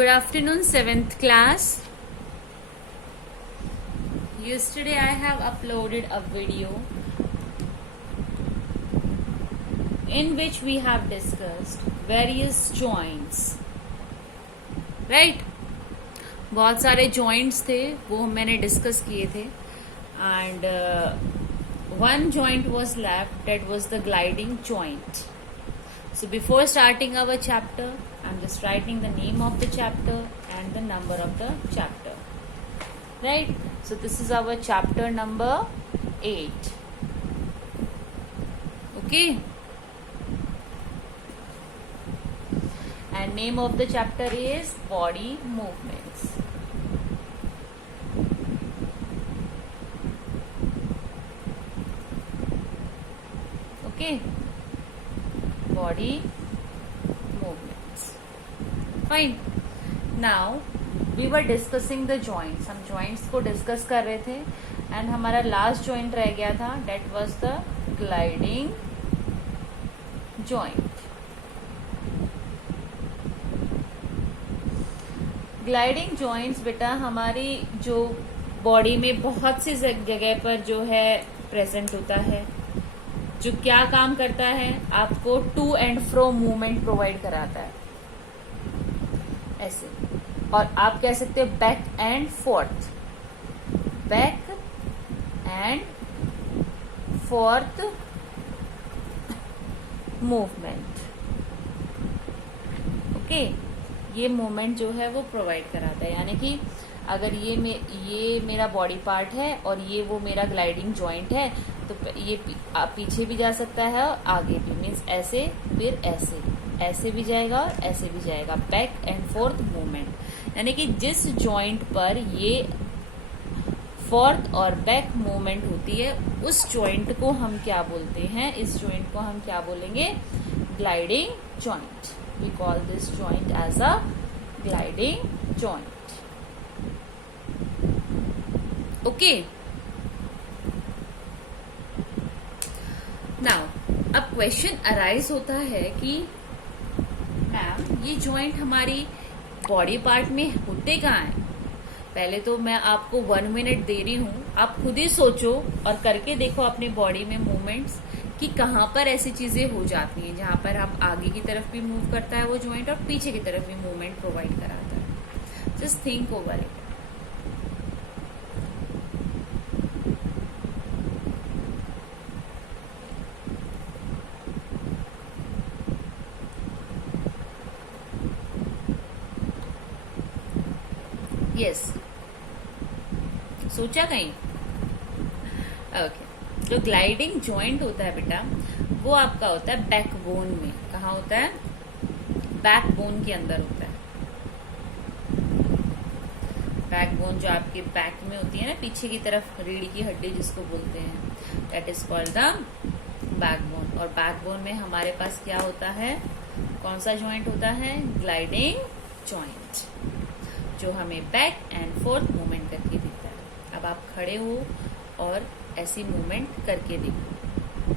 Good afternoon, 7th class. Yesterday I have uploaded a video in which we have discussed various joints. Right? बहुत सारे joints थे वो मैंने discuss किए थे and one joint was left, that was the gliding joint. So before starting our chapter, I'm just writing the name of the chapter and the number of the chapter. Right? So this is our chapter number 8. Okay? And name of the chapter is body movements. Okay? Body movements. Fine. Now we were discussing the joints. हम joints को discuss कर रहे थे and हमारा last joint रह गया था, that was the gliding joint. Gliding joints बेटा हमारी जो बॉडी में बहुत सी जगह पर जो है प्रेजेंट होता है, जो क्या काम करता है, आपको to and fro movement provide कराता है ऐसे, और आप कह सकते हो back and forth, back and forth movement. Okay, ये मूवमेंट जो है वो प्रोवाइड कराता है. यानी कि अगर ये मेरा बॉडी पार्ट है और ये वो मेरा ग्लाइडिंग जॉइंट है, तो ये पीछे भी जा सकता है और आगे भी, मीन्स ऐसे फिर ऐसे भी जाएगा और ऐसे भी जाएगा, बैक एंड फोर्थ मूवमेंट. यानी कि जिस जॉइंट पर ये फोर्थ और बैक मूवमेंट होती है उस जॉइंट को हम क्या बोलते हैं, इस जॉइंट को हम क्या बोलेंगे, gliding joint. We call this joint as a gliding joint. Okay. Now, अब क्वेश्चन अराइज होता है कि मैम ये जॉइंट हमारी बॉडी पार्ट में होते कहाँ हैं. पहले तो मैं आपको 1 मिनट दे रही हूँ, आप खुद ही सोचो और करके देखो अपने बॉडी में मूवमेंट्स कि कहाँ पर ऐसी चीजें हो जाती हैं जहां पर हम आगे की तरफ भी मूव करता है वो जॉइंट और पीछे की तरफ भी मूवमेंट प्रोवाइड कराता है. Just think over it. Yes, सोचा कहीं. ओके, जो ग्लाइडिंग जॉइंट होता है बेटा वो आपका होता है बैकबोन में. कहाँ होता है, बैकबोन के अंदर होता है. बैकबोन जो आपके बैक में होती है ना, पीछे की तरफ रीढ़ की हड्डी जिसको बोलते हैं, that is called the backbone. और बैकबोन में हमारे पास क्या होता है, कौन सा जॉइंट होता है, ग्लाइडिंग जॉइंट, जो हमें बैक एंड फोर्थ मूवमेंट करके देता है. अब आप खड़े हो और ऐसी मूवमेंट करके देखो,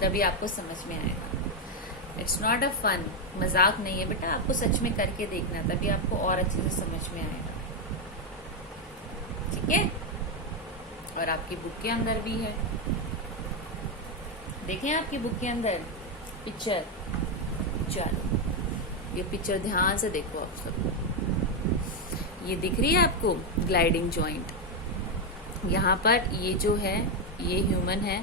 तभी आपको समझ में आएगा. इट्स नॉट अ फन, मजाक नहीं है बेटा, आपको सच में करके देखना, तभी आपको और अच्छे से समझ में आएगा. ठीक है, और आपकी बुक के अंदर भी है, देखें आपकी बुक के अंदर पिक्चर. चलो ये पिक्चर ध्यान से देखो आप सब. ये दिख रही है आपको ग्लाइडिंग जॉइंट. यहाँ पर ये जो है ये ह्यूमन है,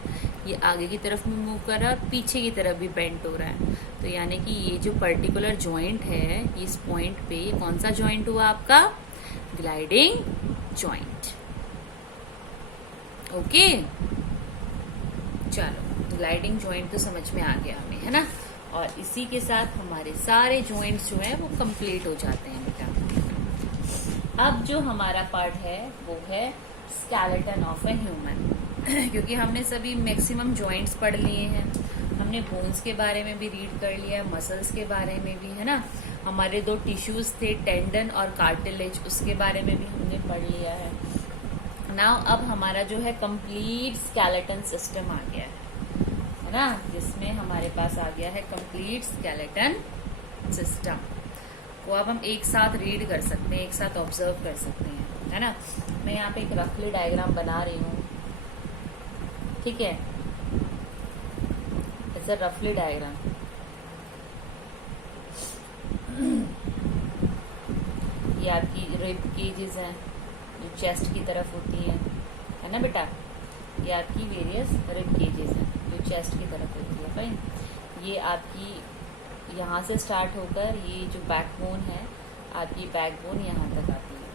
ये आगे की तरफ में मूव कर रहा है और पीछे की तरफ भी बेंट हो रहा है. तो यानी कि ये जो पर्टिकुलर जॉइंट है, इस पॉइंट पे ये कौन सा जॉइंट हुआ आपका, ग्लाइडिंग जॉइंट. ओके, चलो ग्लाइडिंग जॉइंट तो समझ में आ गया हमें, है ना. और इसी के साथ हमारे सारे जॉइंट्स जो है वो कंप्लीट हो जाते हैं बेटा. अब जो हमारा पार्ट है वो है स्केलेटन ऑफ ए ह्यूमन. क्योंकि हमने सभी मैक्सिमम जॉइंट्स पढ़ लिए हैं, हमने बोन्स के बारे में भी रीड कर लिया, मसल्स के बारे में भी, है ना. हमारे 2 टिश्यूज थे, टेंडन और कार्टिलेज, उसके बारे में भी हमने पढ़ लिया है. नाउ अब हमारा जो है कंप्लीट स्केलेटन सिस्टम आ गया है ना, जिसमें हमारे पास आ गया है कंप्लीट स्केलेटन सिस्टम. वो अब हम एक साथ रीड कर सकते हैं, एक साथ ऑब्जर्व कर सकते हैं, है ना। मैं यहाँ पे एक रफली डायग्राम बना रही हूँ, ठीक है, इट्स अ रफली डायग्राम। ये आपकी रिब केजेस हैं जो चेस्ट की तरफ होती हैं, है ना बेटा। ये आपकी वेरियस रिब केजेस हैं जो चेस्ट की तरफ होती है। फाइन, ये आपकी यहाँ से स्टार्ट होकर ये जो बैकबोन है, आपकी बैकबोन यहाँ तक आती है,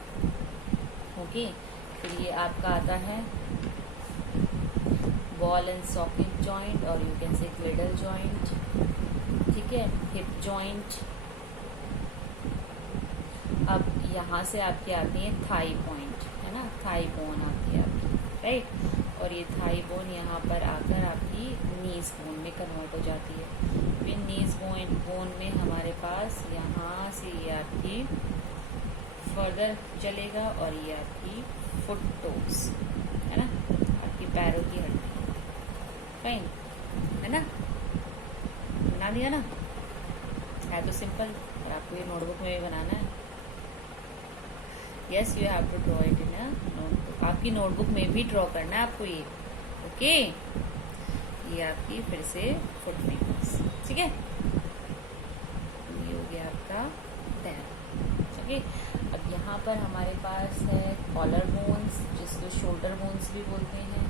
ओके। फिर ये आपका आता है बॉल एंड सॉकेट जॉइंट, और you can say cradle joint, ठीक है, हिप जॉइंट। अब यहाँ से आपकी आती है थाई पॉइंट, है ना, थाई बोन आती है आपकी, राइट। और ये थाई बोन यहाँ पर आकर आपकी नीज बोन में कन्वर्ट हो जाती है। फिर नीज बोन में हमारे पास यहाँ से ये आपकी फर्दर चलेगा, और ये आपकी फुट टोस, है ना, आपकी पैरों की हड्डी। फाइन, है ना, बना दिया ना। है तो सिंपल, और आपको ये नोटबुक में भी बनाना है। Yes, you have to draw it in a notebook. आपकी नोटबुक में भी ड्रॉ करना है आपको ये, ओके। ये आपकी फिर से फुट फिंगर्स, ठीक है, ये हो गया आपका पैर, ओके। अब यहाँ पर हमारे पास है कॉलर बोन्स, जिसको शोल्डर बोन्स भी बोलते हैं।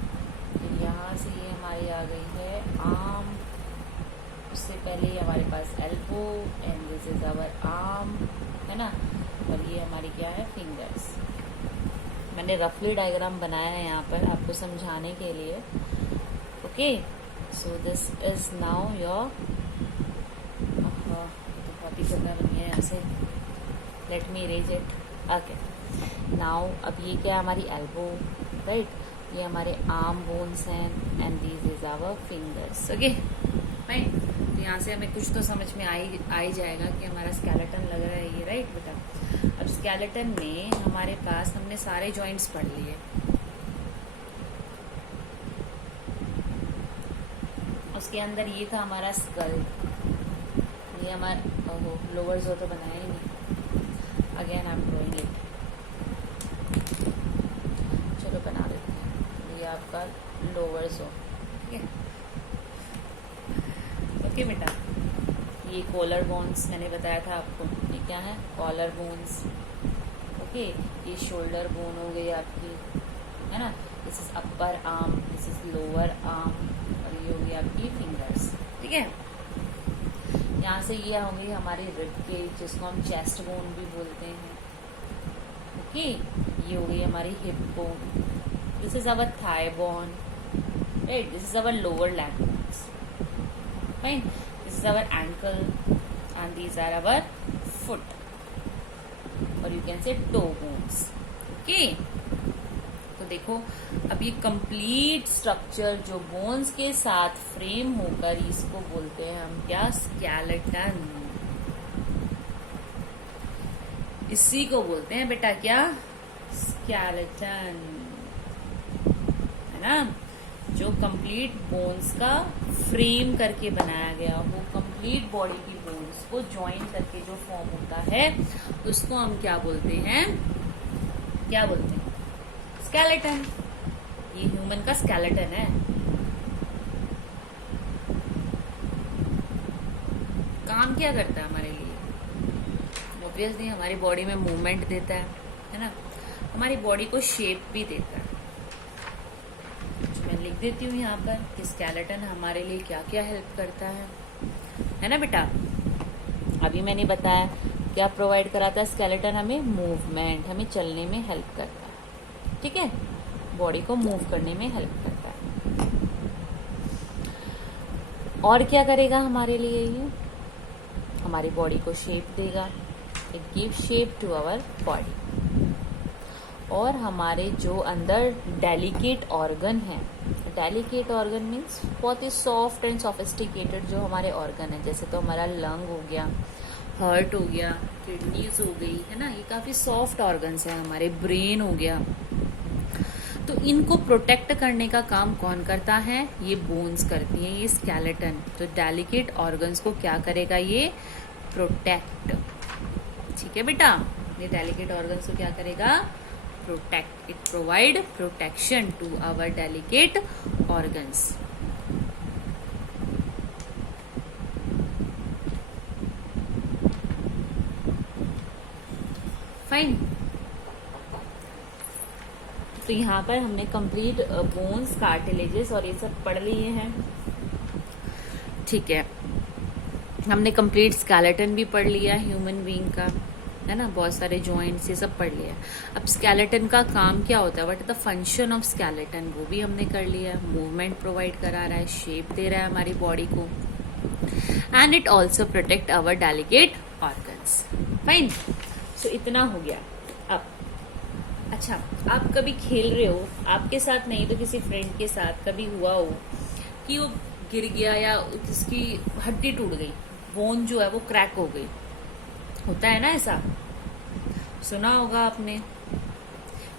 फिर यहाँ से ये हमारी आ गई है आर्म, उससे पहले हमारे पास elbow, and this is our arm, है ना। और ये हमारी क्या है, फिंगर्स। मैंने रफली डायग्राम बनाया है यहाँ पर आपको समझाने के लिए, okay. So this is now your, बहुत ही जगह बनी है यहाँ से, let me erase it, okay. Now अब ये क्या, हमारी एल्बो, राइट, ये हमारे आर्म बोन्स हैं, and these is our fingers, okay fine. तो यहाँ से हमें कुछ तो समझ में आ ही जाएगा कि हमारा स्केलेटन लग रहा है ये, राइट बेटा। अब स्केलेटन में हमारे पास हमने सारे जॉइंट्स पढ़ लिए, उसके अंदर ये था हमारा स्कल, ये हमारा लोअर जो तो बनाया ही नहीं, again I am drawing it, चलो बना देते हैं। ये आपका लोअर जो, ठीक है, ओके बेटा। ये कॉलर बोन्स मैंने बताया था आपको, ये क्या है, कॉलर बोन्स, ओके। ये शोल्डर बोन हो गई आपकी, है ना, this is upper arm, this is lower arm, और ये हो गई आपकी फिंगर्स, ठीक है। यहाँ से ये हो गई हमारी रिब केज, जिसको हम चेस्ट बोन भी बोलते हैं, ओके। ये हो गई हमारी hip bone, this is our thigh bone, right, this is our lower lag bones, fine. This is our ankle and these are our foot, or you can say toe bones, okay। तो देखो अब ये complete structure जो bones के साथ frame होकर, इसको बोलते हैं हम क्या, स्केलेटन। इसी को बोलते हैं बेटा क्या, स्केलेटन, है ना, जो कंप्लीट बोन्स का फ्रेम करके बनाया गया हो, कंप्लीट बॉडी की बोन्स को ज्वाइन करके जो फॉर्म होता है, उसको हम क्या बोलते हैं, क्या बोलते हैं, स्केलेटन। ये ह्यूमन का स्केलेटन है। काम क्या करता है हमारे लिए, ऑब्वियसली हमारी बॉडी में मूवमेंट देता है ना, हमारी बॉडी को शेप भी देता है। मैं लिख देती हूँ यहाँ पर कि स्केलेटन हमारे लिए क्या क्या हेल्प करता है ना बेटा। अभी मैंने बताया क्या प्रोवाइड कराता है स्केलेटन, हमें मूवमेंट, हमें चलने में हेल्प करता है, ठीक है, बॉडी को मूव करने में हेल्प करता है। और क्या करेगा हमारे लिए, ये हमारी बॉडी को शेप देगा, it give shape to our body. और हमारे जो अंदर डेलिकेट ऑर्गन है, डेलिकेट ऑर्गन मीन्स बहुत ही सॉफ्ट एंड सोफिस्टिकेटेड जो हमारे ऑर्गन है, जैसे तो हमारा लंग हो गया, हार्ट हो गया, किडनीज हो गई, है ना, ये काफ़ी सॉफ्ट ऑर्गन्स हैं हमारे, ब्रेन हो गया। तो इनको प्रोटेक्ट करने का काम कौन करता है, ये बोन्स करती हैं, ये स्केलेटन। तो डेलिकेट ऑर्गन्स को क्या करेगा, ये प्रोटेक्ट, ठीक है बेटा, ये डेलिकेट ऑर्गन्स को क्या करेगा, protect, it provide protection to our delicate organs. Fine. तो यहाँ पर हमने कंप्लीट बोन्स, कार्टिलेजेस और ये सब पढ़ लिए हैं। ठीक है, हमने कंप्लीट स्केलेटन भी पढ़ लिया ह्यूमन बीइंग का, है ना, बहुत सारे जॉइंट्स ये सब पढ़ लिया। अब स्केलेटन का काम क्या होता है, what is the function of skeleton, वो भी हमने कर लिया। मूवमेंट प्रोवाइड करा रहा है, शेप दे रहा है हमारी बॉडी को, and it also protect our delicate organs. Fine, so इतना हो गया। अब अच्छा, आप कभी खेल रहे हो, आपके साथ नहीं तो किसी फ्रेंड के साथ कभी हुआ हो कि वो गिर गया या उसकी हड्डी टूट गई, बोन जो है वो क्रैक हो गई, होता है ना ऐसा, सुना होगा आपने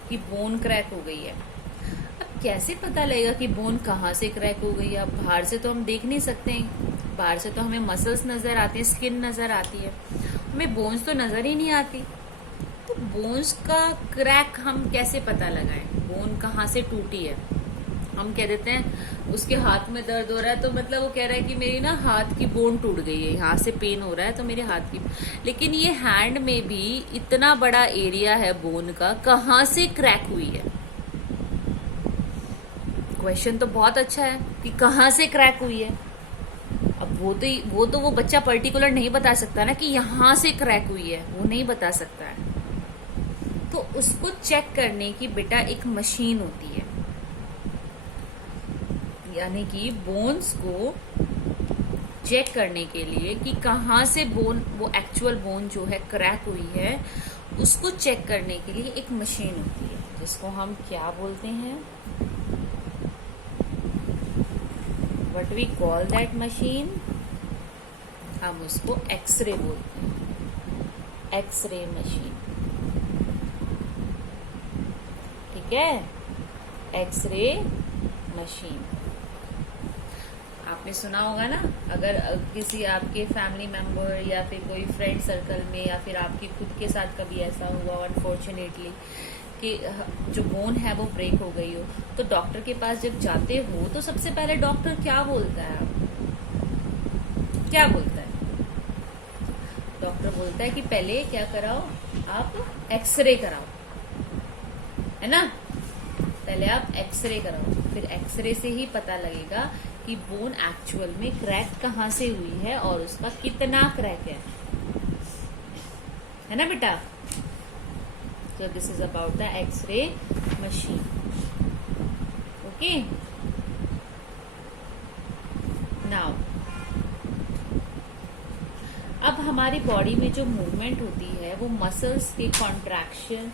कि बोन क्रैक हो गई है। अब कैसे पता लगेगा कि बोन कहाँ से क्रैक हो गई है? अब बाहर से तो हम देख नहीं सकते हैं, बाहर से तो हमें मसल्स नजर आते हैं, स्किन नजर आती है, हमें बोन्स तो नजर ही नहीं आती। तो बोन्स का क्रैक हम कैसे पता लगाएं, बोन कहाँ से टूटी है? हम कह देते हैं उसके हाथ में दर्द हो रहा है, तो मतलब वो कह रहा है कि मेरी ना हाथ की बोन टूट गई है, यहाँ से पेन हो रहा है तो मेरे हाथ की, लेकिन ये हैंड में भी इतना बड़ा एरिया है बोन का, कहाँ से क्रैक हुई है? क्वेश्चन तो बहुत अच्छा है कि कहाँ से क्रैक हुई है। अब वो बच्चा पर्टिकुलर नहीं बता सकता ना कि यहाँ से क्रैक हुई है, वो नहीं बता सकता है। तो उसको चेक करने की बेटा एक मशीन होती है, यानी कि बोन्स को चेक करने के लिए कि कहाँ से बोन, वो एक्चुअल बोन जो है क्रैक हुई है, उसको चेक करने के लिए एक मशीन होती है, जिसको हम क्या बोलते हैं, what we call that machine, हम उसको एक्सरे बोलते हैं, एक्सरे मशीन। ठीक है, एक्सरे मशीन आपने सुना होगा ना। अगर किसी आपके फैमिली मेंबर या फिर कोई फ्रेंड सर्कल में या फिर आपके खुद के साथ कभी ऐसा हुआ अनफॉर्चुनेटली कि जो बोन है वो ब्रेक हो गई हो, तो डॉक्टर के पास जब जाते हो तो सबसे पहले डॉक्टर क्या बोलता है, क्या बोलता है? डॉक्टर बोलता है कि पहले क्या कराओ, आप एक्सरे कराओ, है ना, पहले आप एक्सरे कराओ, फिर एक्सरे से ही पता लगेगा कि बोन एक्चुअल में क्रैक कहाँ से हुई है और उसका कितना क्रैक है ना बेटा। So this is about the X-ray machine. Okay. Now, अब हमारी बॉडी में जो मूवमेंट होती है वो मसल्स के कॉन्ट्रैक्शन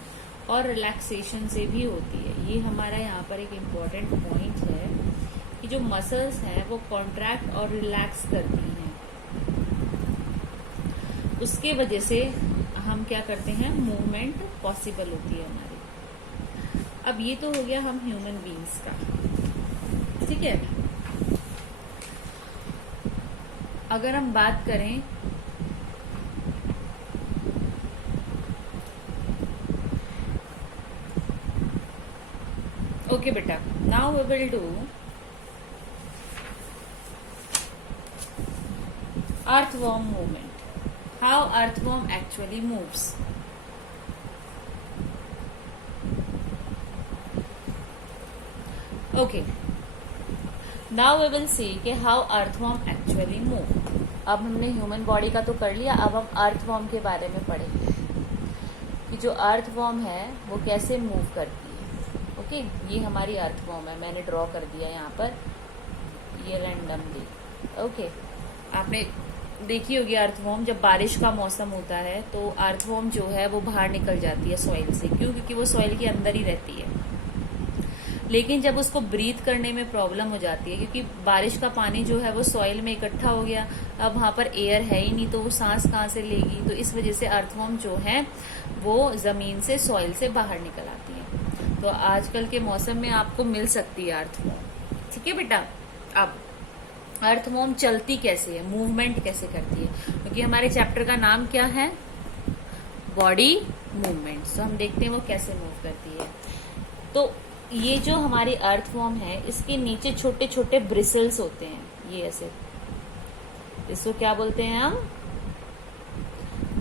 और रिलैक्सेशन से भी होती है। ये हमारा यहाँ पर एक इम्पॉर्टेंट पॉइंट है कि जो मसल्स हैं वो कॉन्ट्रैक्ट और रिलैक्स करती हैं, उसके वजह से हम क्या करते हैं, मूवमेंट पॉसिबल होती है हमारी। अब ये तो हो गया हम ह्यूमन बीइंग्स का, ठीक है। अगर हम बात करें ओके बेटा, now we will do earthworm movement, how earthworm actually moves. Okay, now we will see कि how earthworm actually move. अब हमने ह्यूमन बॉडी का तो कर लिया, अब हम earthworm के बारे में पढ़ेंगे कि जो earthworm है वो कैसे मूव करती है। ओके, ये हमारी earthworm है, मैंने ड्रॉ कर दिया यहाँ पर ये रैंडमली। ओके, आपने देखी होगी अर्थवॉर्म, जब बारिश का मौसम होता है तो अर्थवॉर्म जो है वो बाहर निकल जाती है सॉइल से, क्यों? क्योंकि वो सॉइल के अंदर ही रहती है। लेकिन जब उसको ब्रीथ करने में प्रॉब्लम हो जाती है, क्योंकि बारिश का पानी जो है वो सॉइल में इकट्ठा हो गया, अब वहाँ पर एयर है ही नहीं, तो वो सांस कहाँ से लेगी? तो इस वजह से अर्थवॉर्म जो है वो जमीन से, सॉइल से बाहर निकल आती है। तो आजकल के मौसम में आपको मिल सकती है अर्थवॉर्म, ठीक है बेटा। अब अर्थवॉर्म चलती कैसे है, मूवमेंट कैसे करती है, क्योंकि हमारे चैप्टर का नाम क्या है, बॉडी मूवमेंट्स। तो हम देखते हैं वो कैसे मूव करती है। तो ये जो हमारी अर्थवॉर्म है, इसके नीचे छोटे छोटे ब्रिसल्स होते हैं, ये ऐसे, इसको क्या बोलते हैं हम?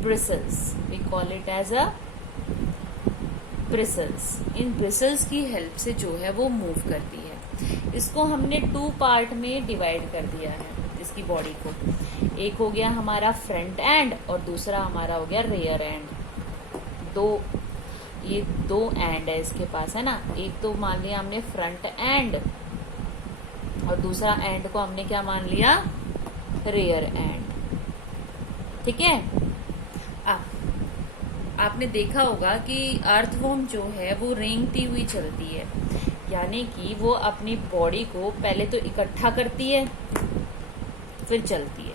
Bristles. We call it as a bristles. इन ब्रिसल्स की हेल्प से जो है वो मूव करती है। इसको हमने 2 पार्ट में डिवाइड कर दिया है इसकी बॉडी को। एक हो गया हमारा फ्रंट एंड और दूसरा हमारा हो गया रेयर एंड। ये दो एंड है इसके पास, है ना। एक तो मान लिया हमने फ्रंट एंड और दूसरा एंड को हमने क्या मान लिया? Rare end. ठीक है। आपने देखा होगा कि अर्थवॉर्म जो है वो रेंगती हुई चलती है, यानी कि वो अपनी बॉडी को पहले तो इकट्ठा करती है, फिर चलती है,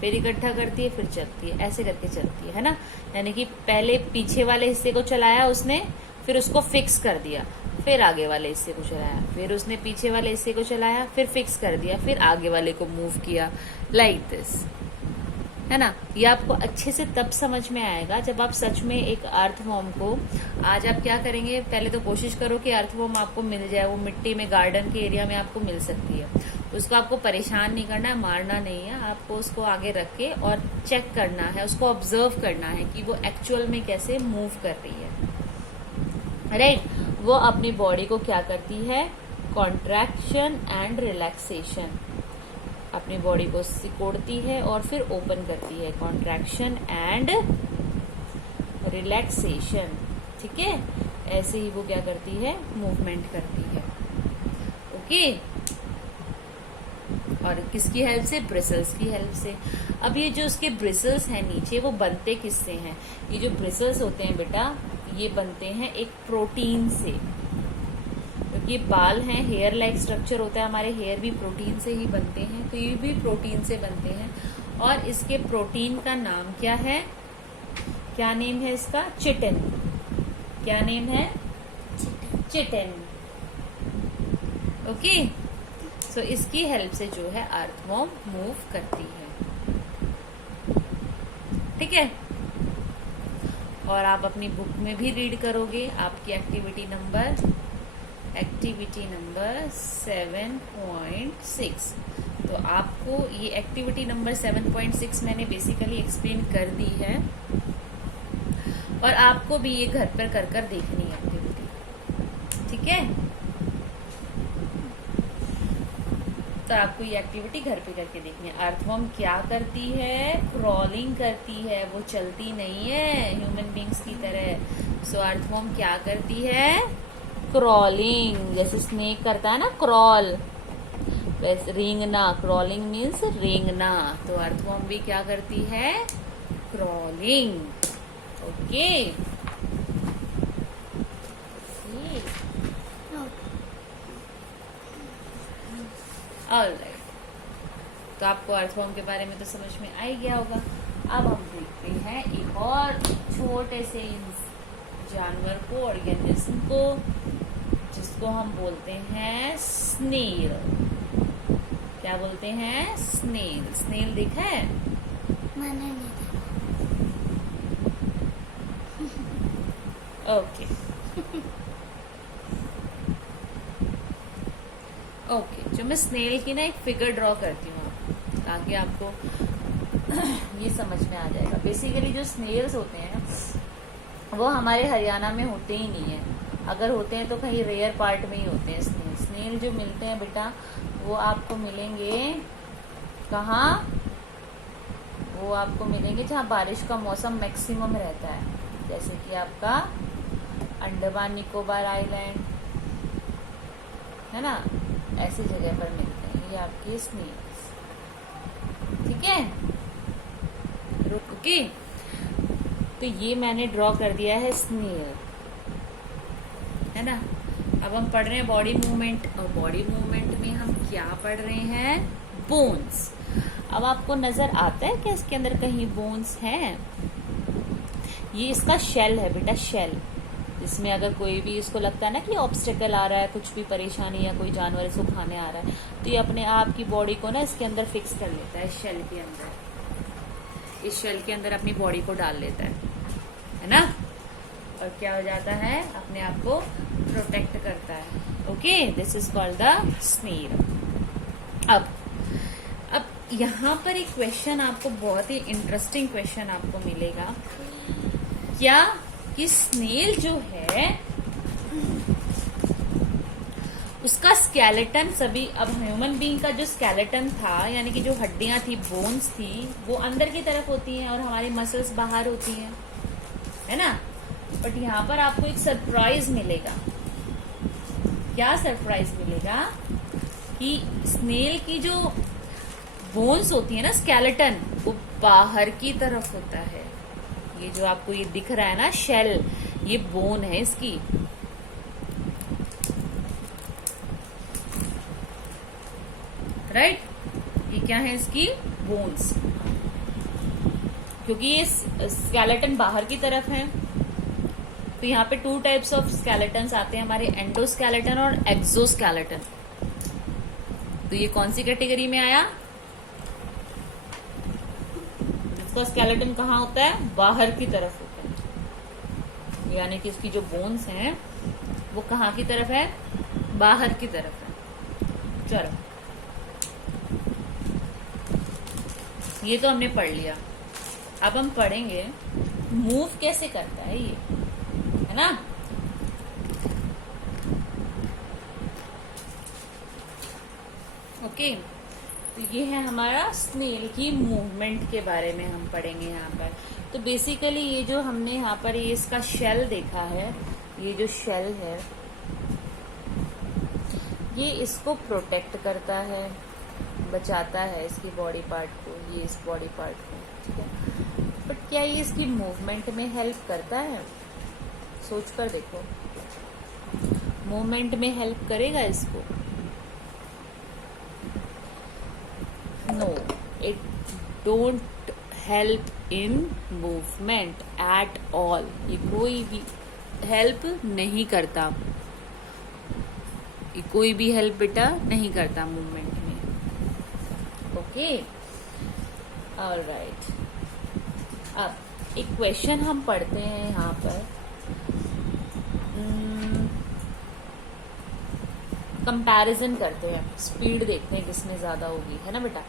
फिर इकट्ठा करती है, फिर चलती है, ऐसे करके चलती है ना। यानी कि पहले पीछे वाले हिस्से को चलाया उसने, फिर उसको फिक्स कर दिया, फिर आगे वाले हिस्से को चलाया, फिर उसने पीछे वाले हिस्से को चलाया, फिर फिक्स कर दिया, फिर आगे वाले को मूव किया, लाइक दिस, है ना। ये आपको अच्छे से तब समझ में आएगा जब आप सच में एक अर्थवॉर्म को, आज आप क्या करेंगे, पहले तो कोशिश करो कि अर्थवॉर्म आपको मिल जाए। वो मिट्टी में गार्डन के एरिया में आपको मिल सकती है। उसको आपको परेशान नहीं करना है, मारना नहीं है, आपको उसको आगे रख के और चेक करना है, उसको ऑब्जर्व करना है कि वो एक्चुअल में कैसे मूव कर रही है, राइट। वो अपनी बॉडी को क्या करती है? Contraction and relaxation. अपनी बॉडी को सिकोड़ती है और फिर ओपन करती है, कॉन्ट्रैक्शन एंड रिलैक्सेशन। ठीक है, ऐसे ही वो क्या करती है? मूवमेंट करती है। ओके। और किसकी हेल्प से? ब्रिसल्स की हेल्प से। अब ये जो उसके ब्रिसल्स हैं नीचे, वो बनते किससे हैं? ये जो ब्रिसल्स होते हैं बेटा, ये बनते हैं एक प्रोटीन से। ये बाल हैं, हेयर लाइक स्ट्रक्चर होता है, हमारे हेयर भी प्रोटीन से ही बनते हैं, तो ये भी प्रोटीन से बनते हैं। और इसके प्रोटीन का नाम क्या है? क्या नेम है इसका? चिटिन। क्या नेम है? चिटिन। ओके। सो इसकी हेल्प से जो है अर्थवॉर्म मूव करती है। ठीक है। और आप अपनी बुक में भी रीड करोगे, आपकी एक्टिविटी नंबर 7.6। तो आपको ये एक्टिविटी नंबर 7.6 मैंने बेसिकली एक्सप्लेन कर दी है, और आपको भी ये घर पर कर देखनी है एक्टिविटी। ठीक है। तो आपको ये एक्टिविटी घर पे करके देखनी है। अर्थवॉर्म क्या करती है? क्रॉलिंग करती है, वो चलती नहीं है ह्यूमन बींग्स की तरह। सो अर्थवॉर्म क्या करती है? क्रॉलिंग। जैसे स्नेक करता है ना क्रॉल, वैसे रेंगना। Crawling means रेंगना। तो अर्थवॉर्म भी क्या करती है? क्रॉलिंग। ओके। ऑलराइट। तो आपको अर्थवॉर्म के बारे में तो समझ में आ ही गया होगा। अब हम देखते हैं एक और छोटे से जानवर को, ऑर्गेनिज्म को, जिसको हम बोलते हैं स्नेल। क्या बोलते हैं? स्नेल। स्नेल देखा है? मैंने नहीं देखा। ओके। ओके। जो मैं स्नेल की ना एक फिगर ड्रॉ करती हूँ ताकि आपको ये समझ में आ जाएगा। बेसिकली जो स्नेल्स होते हैं वो हमारे हरियाणा में होते ही नहीं है। अगर होते हैं तो कहीं रेयर पार्ट में ही होते हैं स्नेल। स्नेल जो मिलते हैं बेटा, वो आपको मिलेंगे कहाँ? वो आपको मिलेंगे जहाँ बारिश का मौसम मैक्सिमम रहता है, जैसे कि आपका अंडमान निकोबार आइलैंड, है ना, ऐसी जगह पर मिलते हैं ये आपके स्नेल्स। ठीक है। ओके। तो ये मैंने ड्रॉ कर दिया है स्नेल, है ना। अब हम पढ़ रहे हैं बॉडी मूवमेंट, और बॉडी मूवमेंट में हम क्या पढ़ रहे हैं? बोन्स। अब आपको नजर आता है कि इसके अंदर कहीं बोन्स हैं? ये इसका शेल है बेटा, शेल, जिसमें अगर कोई भी इसको लगता है ना कि ऑब्स्टेकल आ रहा है, कुछ भी परेशानी या कोई जानवर इसको खाने आ रहा है, तो ये अपने आप की बॉडी को ना इसके अंदर फिक्स कर लेता है, शेल के अंदर। इस शेल के अंदर अपनी बॉडी को डाल लेता है है ना, और क्या हो जाता है, अपने आप को प्रोटेक्ट करता है। Okay, this is called the snail. अब यहाँ पर एक क्वेश्चन आपको, बहुत ही इंटरेस्टिंग क्वेश्चन आपको मिलेगा, क्या कि स्नेल जो है उसका स्केलेटन सभी, अब ह्यूमन बीइंग का जो स्केलेटन था, यानी कि जो हड्डियां थी, बोन्स थी, वो अंदर की तरफ होती हैं और हमारी मसल्स बाहर होती हैं, है ना। बट यहाँ पर आपको एक सरप्राइज मिलेगा। क्या सरप्राइज मिलेगा कि स्नेल की जो बोन्स होती है ना, स्केलेटन, वो बाहर की तरफ होता है। ये जो आपको ये दिख रहा है ना शेल, ये बोन है इसकी। राइट, ये क्या है, इसकी बोन्स। क्योंकि ये स्केलेटन बाहर की तरफ है, तो यहाँ पे 2 टाइप्स ऑफ स्केलेटन्स आते हैं हमारे, एंडोस्केलेटन और एक्सोस्केलेटन। तो ये कौन सी कैटेगरी में आया, इसका स्केलेटन कहाँ होता है, बाहर की तरफ होता है, यानी कि इसकी जो बोन्स हैं वो कहाँ की तरफ है, बाहर की तरफ है। चलो, ये तो हमने पढ़ लिया। अब हम पढ़ेंगे मूव कैसे करता है ये, है ना। ओके, तो ये है हमारा स्नेल की मूवमेंट के बारे में हम पढ़ेंगे यहाँ पर। तो बेसिकली ये जो हमने यहाँ पर ये इसका शेल देखा है, ये जो शेल है ये इसको प्रोटेक्ट करता है, बचाता है इसकी बॉडी पार्ट को, ये इस बॉडी पार्ट को, ठीक है। बट क्या ये इसकी मूवमेंट में हेल्प करता है, सोच कर देखो, मूवमेंट में हेल्प करेगा इसको, no, it don't help in movement at all. ये कोई भी हेल्प नहीं करता, ये कोई भी हेल्प बेटा नहीं करता मूवमेंट में। Okay, alright. अब एक क्वेश्चन हम पढ़ते हैं यहाँ पर, कंपैरिजन करते हैं, स्पीड देखते हैं किसमें ज्यादा होगी, है ना बेटा।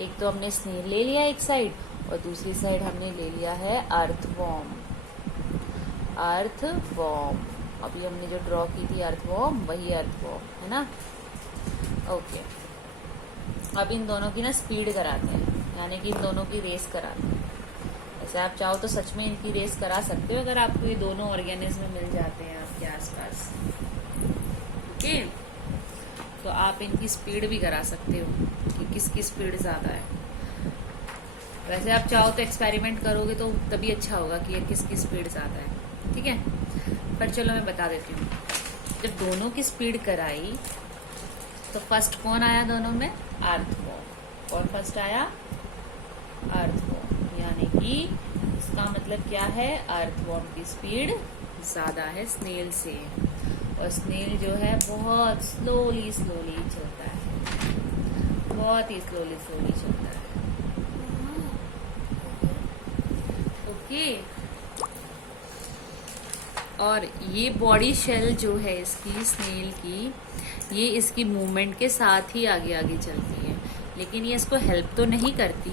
एक तो हमने स्नेल ले लिया एक साइड, और दूसरी साइड हमने ले लिया है अर्थवॉर्म। अर्थवॉर्म, अभी हमने जो ड्रॉ की थी अर्थवॉर्म, वही अर्थवॉर्म है ना। ओके, अब इन दोनों की ना स्पीड कराते हैं, यानी कि इन दोनों की रेस कराते हैं। ऐसे आप चाहो तो सच में इनकी रेस करा सकते हो, अगर आपको ये दोनों ऑर्गेनिज्म मिल जाते हैं आपके आसपास। ओके, तो आप इनकी स्पीड भी करा सकते हो कि किसकी स्पीड ज़्यादा है। वैसे आप चाहो तो एक्सपेरिमेंट करोगे तो तभी अच्छा होगा कि ये किसकी स्पीड ज़्यादा है, ठीक है। पर चलो मैं बता देती हूँ, जब दोनों की स्पीड कराई तो फर्स्ट कौन आया दोनों में, अर्थवॉर्म। कौन फर्स्ट आया, अर्थवॉर्म, यानी कि इसका मतलब क्या है, अर्थवॉर्म की स्पीड ज़्यादा है स्नेल से, और स्नेल जो है बहुत स्लोली स्लोली चलता है, बहुत ही स्लोली स्लोली चलता है। ओके, और ये बॉडी शेल जो है इसकी स्नेल की, ये इसकी मूवमेंट के साथ ही आगे आगे चलती है, लेकिन ये इसको हेल्प तो नहीं करती,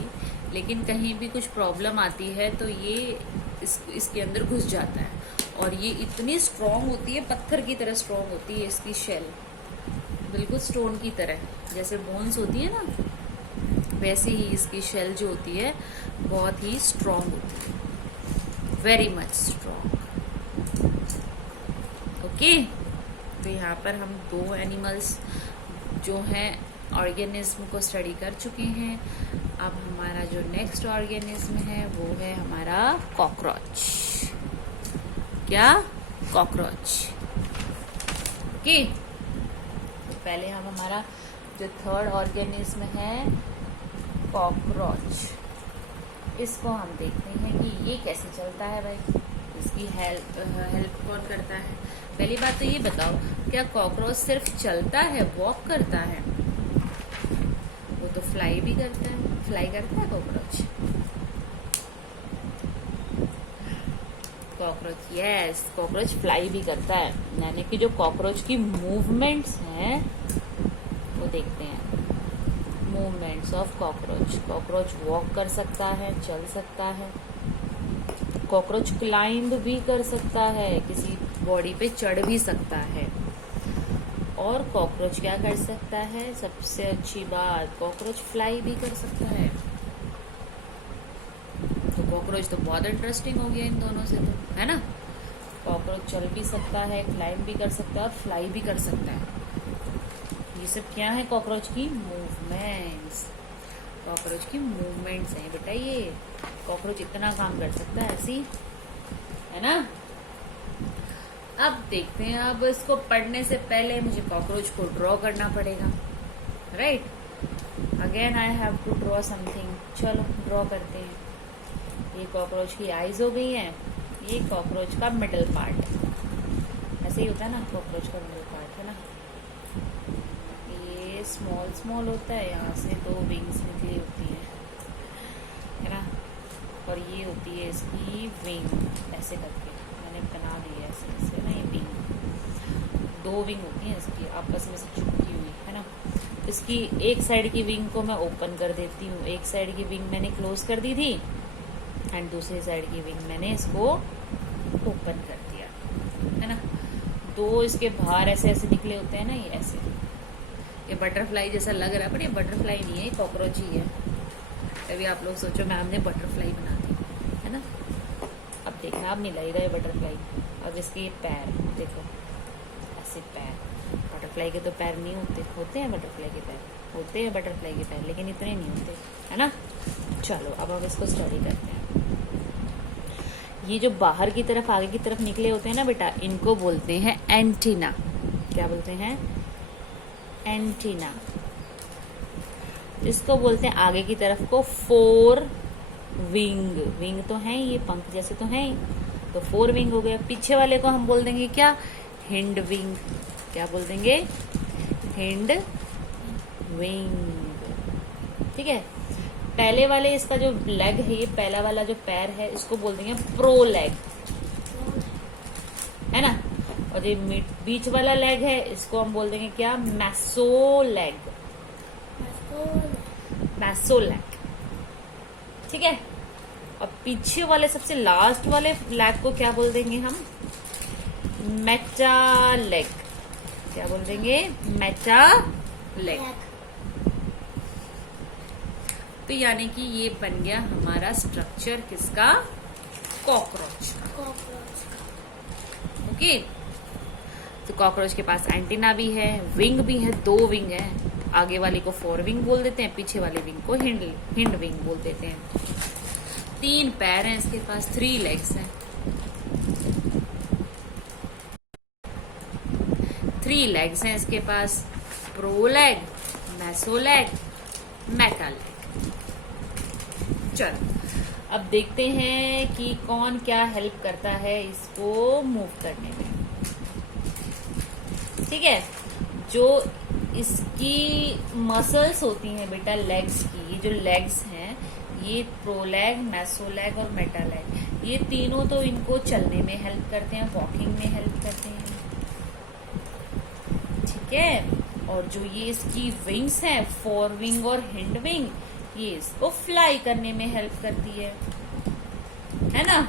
लेकिन कहीं भी कुछ प्रॉब्लम आती है तो ये इसके अंदर घुस जाता है, और ये इतनी स्ट्रॉन्ग होती है, पत्थर की तरह स्ट्रॉन्ग होती है इसकी शेल, बिल्कुल स्टोन की तरह, जैसे बोन्स होती है ना, वैसे ही इसकी शेल जो होती है बहुत ही स्ट्रॉन्ग होती है, वेरी मच स्ट्रॉन्ग। ओके, तो यहाँ पर हम 2 एनिमल्स जो हैं ऑर्गेनिज्म को स्टडी कर चुके हैं। अब हमारा जो नेक्स्ट ऑर्गेनिज्म है वो है हमारा कॉकरोच। क्या, कॉकरोच। ओके, तो पहले हम हमारा जो थर्ड ऑर्गेनिज्म है कॉकरोच, इसको हम देखते हैं कि ये कैसे चलता है भाई, इसकी हेल्प कौन करता है। पहली बात तो ये बताओ, क्या कॉकरोच सिर्फ चलता है, वॉक करता है, वो तो फ्लाई भी करता है, फ्लाई करता है cockroach. Cockroach, yes, cockroach fly भी करता है, यानी कि जो कॉकरोच की मूवमेंट्स हैं वो देखते हैं। Movements of cockroach, cockroach walk कर सकता है, चल सकता है, कॉकरोच क्लाइंब भी कर सकता है, किसी बॉडी पे चढ़ भी सकता है, और कॉकरोच क्या कर सकता है, सबसे अच्छी बात, कॉकरोच फ्लाई भी कर सकता है। तो कॉकरोच तो बहुत इंटरेस्टिंग हो गया इन दोनों से, तो है ना। कॉकरोच चल भी सकता है, क्लाइंब भी कर सकता है और फ्लाई भी कर सकता है। ये सब क्या है, कॉकरोच की मूवमेंट्स। कॉकरोच की मूवमेंट्स हैं बेटा ये। कॉकरोच इतना काम कर सकता है ऐसी, है ना। अब देखते हैं, अब इसको पढ़ने से पहले मुझे कॉकरोच को ड्रॉ करना पड़ेगा, right. Again I have to draw something. चलो ड्रॉ करते हैं। ये कॉकरोच की आईज हो गई हैं, ये कॉकरोच का मिडल पार्ट, ऐसे ही होता है ना कॉकरोच का मिडल पार्ट, है ना। ये स्मॉल स्मॉल होता है, यहाँ से 2 विंग्स निकली होती है ना, और ये होती है इसकी विंग, ऐसे करके मैंने बना दी है ऐसे ऐसे ना, ये विंग 2 विंग होती हैं इसकी, आपस में से चिपकी हुई, है ना। इसकी एक साइड की विंग को मैं ओपन कर देती हूँ, एक साइड की विंग मैंने क्लोज कर दी थी एंड दूसरी साइड की विंग मैंने इसको ओपन कर दिया, है ना। 2 इसके बाहर ऐसे ऐसे निकले होते हैं ना, ये ऐसे, ये बटरफ्लाई जैसा लग रहा है, पर ये बटरफ्लाई नहीं है, ये कॉकरोच ही है। तभी आप लोग सोचो मैम ने बटरफ्लाई बना दी, है ना। अब देखना, अब नहीं लगेगा ये बटरफ्लाई। अब इसके ये पैर देखो, ऐसे पैर, बटरफ्लाई के तो पैर नहीं होते, होते हैं बटरफ्लाई के पैर, होते हैं बटरफ्लाई के पैर, लेकिन इतने नहीं होते, है ना। चलो अब हम इसको स्टडी करते हैं। ये जो बाहर की तरफ, आगे की तरफ निकले होते हैं ना बेटा, इनको बोलते हैं एंटीना। क्या बोलते हैं, एंटीना। इसको बोलते हैं आगे की तरफ को 4 विंग। विंग तो है, ये पंख जैसे तो है, तो 4 विंग हो गया। पीछे वाले को हम बोल देंगे क्या, हिंड विंग। क्या बोल देंगे, हिंड विंग, ठीक है। पहले वाले इसका जो लेग है, ये पहला वाला जो पैर है, इसको बोल देंगे प्रो लेग, है ना। और ये बीच वाला लेग है, इसको हम बोल देंगे क्या, मैसो लेग, मैसो लेग, ठीक है। और पीछे वाले सबसे लास्ट वाले लेग को क्या बोल देंगे हम, मेटा लेग। क्या बोल देंगे, मेटा लेग। तो यानी कि ये बन गया हमारा स्ट्रक्चर किसका, कॉकरोच का। ओके, तो कॉकरोच के पास एंटीना भी है, विंग भी है, 2 विंग है। आगे वाली को 4 विंग बोल देते हैं, पीछे वाले विंग को हिंड विंग बोल देते हैं। 3 पैर हैं इसके पास, 3 लेग्स हैं, 3 लेग्स हैं इसके पास, प्रो लेग, मैसो लेग, मेटा लेग। चलो अब देखते हैं कि कौन क्या हेल्प करता है इसको मूव करने में, ठीक है। जो इसकी मसल्स होती हैं बेटा लेग्स की, ये जो लेग्स हैं, ये प्रो लेग, मैसो लेग और मेटा लेग, ये तीनों तो इनको चलने में हेल्प करते हैं, वॉकिंग में हेल्प करते हैं, ठीक है। और जो ये इसकी विंग्स हैं, 4 विंग और हिंड विंग, ये इसको फ्लाई करने में हेल्प करती है ना।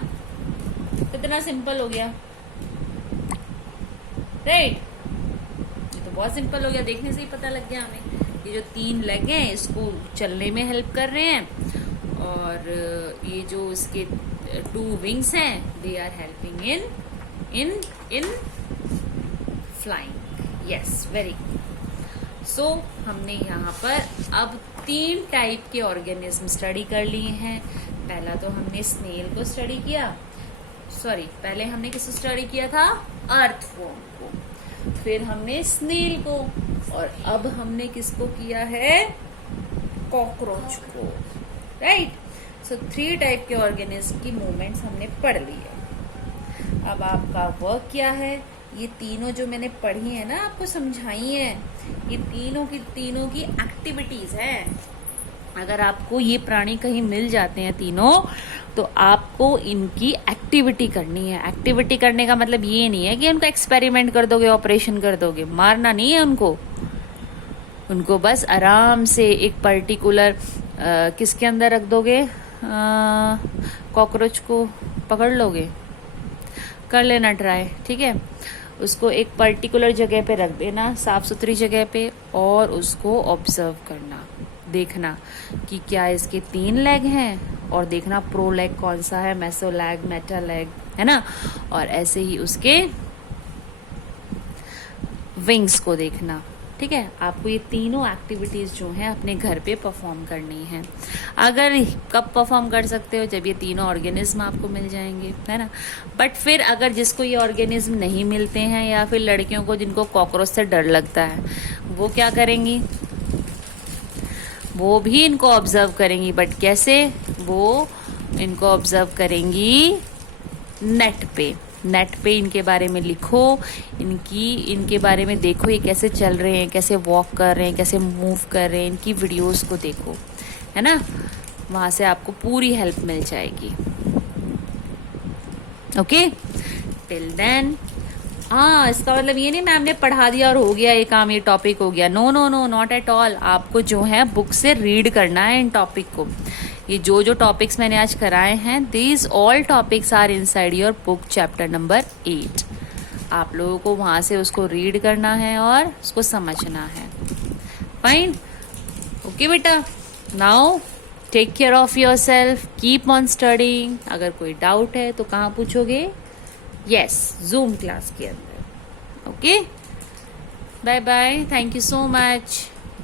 कितना सिंपल हो गया, राइट। ये तो बहुत सिंपल हो गया, देखने से ही पता लग गया हमें। ये जो 3 लेग हैं इसको चलने में हेल्प कर रहे हैं, और ये जो इसके 2 विंग्स हैं, they are helping in flying. Yes, very good. So हमने यहाँ पर अब 3 टाइप के ऑर्गेनिज्म स्टडी कर लिए हैं। पहला तो हमने स्नेल को स्टडी किया, सॉरी पहले हमने किसको स्टडी किया था, अर्थवॉर्म को, फिर हमने स्नेल को, और अब हमने किसको किया है, कॉकरोच को, राइट। सो 3 टाइप के ऑर्गेनिज्म की मूवमेंट्स हमने पढ़ ली है। अब आपका वर्क क्या है, ये तीनों जो मैंने पढ़ी है ना, आपको समझाई है, ये तीनों की एक्टिविटीज है। अगर आपको ये प्राणी कहीं मिल जाते हैं तीनों, तो आप इनको इनकी एक्टिविटी करनी है। एक्टिविटी करने का मतलब ये नहीं है कि उनको एक्सपेरिमेंट कर दोगे, ऑपरेशन कर दोगे, मारना नहीं है उनको बस आराम से एक पर्टिकुलर किसके अंदर रख दोगे, कॉकरोच को पकड़ लोगे, कर लेना ट्राई, ठीक है। उसको एक पर्टिकुलर जगह पे रख देना, साफ सुथरी जगह पे, और उसको ऑब्जर्व करना, देखना कि क्या इसके 3 लेग हैं, और देखना प्रो लेग कौन सा है, मेसो लेग, मेटा लेग, है ना। और ऐसे ही उसके विंग्स को देखना, ठीक है। आपको ये तीनों एक्टिविटीज जो हैं अपने घर पे परफॉर्म करनी है। अगर कब परफॉर्म कर सकते हो, जब ये तीनों ऑर्गेनिज्म आपको मिल जाएंगे, है ना। बट फिर अगर जिसको ये ऑर्गेनिज्म नहीं मिलते हैं, या फिर लड़कियों को जिनको कॉकरोच से डर लगता है, वो क्या करेंगी, वो भी इनको ऑब्जर्व करेंगी। बट कैसे, वो इनको ऑब्जर्व करेंगी नेट पे इनके बारे में लिखो, इनके बारे में देखो, ये कैसे चल रहे हैं, कैसे वॉक कर रहे हैं, कैसे मूव कर रहे हैं, इनकी वीडियोस को देखो, है ना। वहां से आपको पूरी हेल्प मिल जाएगी। ओके, टिल देन इसका मतलब ये नहीं मैम ने पढ़ा दिया और हो गया ये काम, ये टॉपिक हो गया। No no no, not at all. आपको जो है बुक से रीड करना है इन टॉपिक को। ये जो टॉपिक्स मैंने आज कराए हैं, these all topics are inside your book chapter number 8। आप लोगों को वहां से उसको रीड करना है और उसको समझना है। फाइन, ओके बेटा। Now take care of your self, keep on studying. अगर कोई डाउट है तो कहाँ पूछोगे? यस, जूम क्लास के अंदर। Okay, bye bye, thank you so much.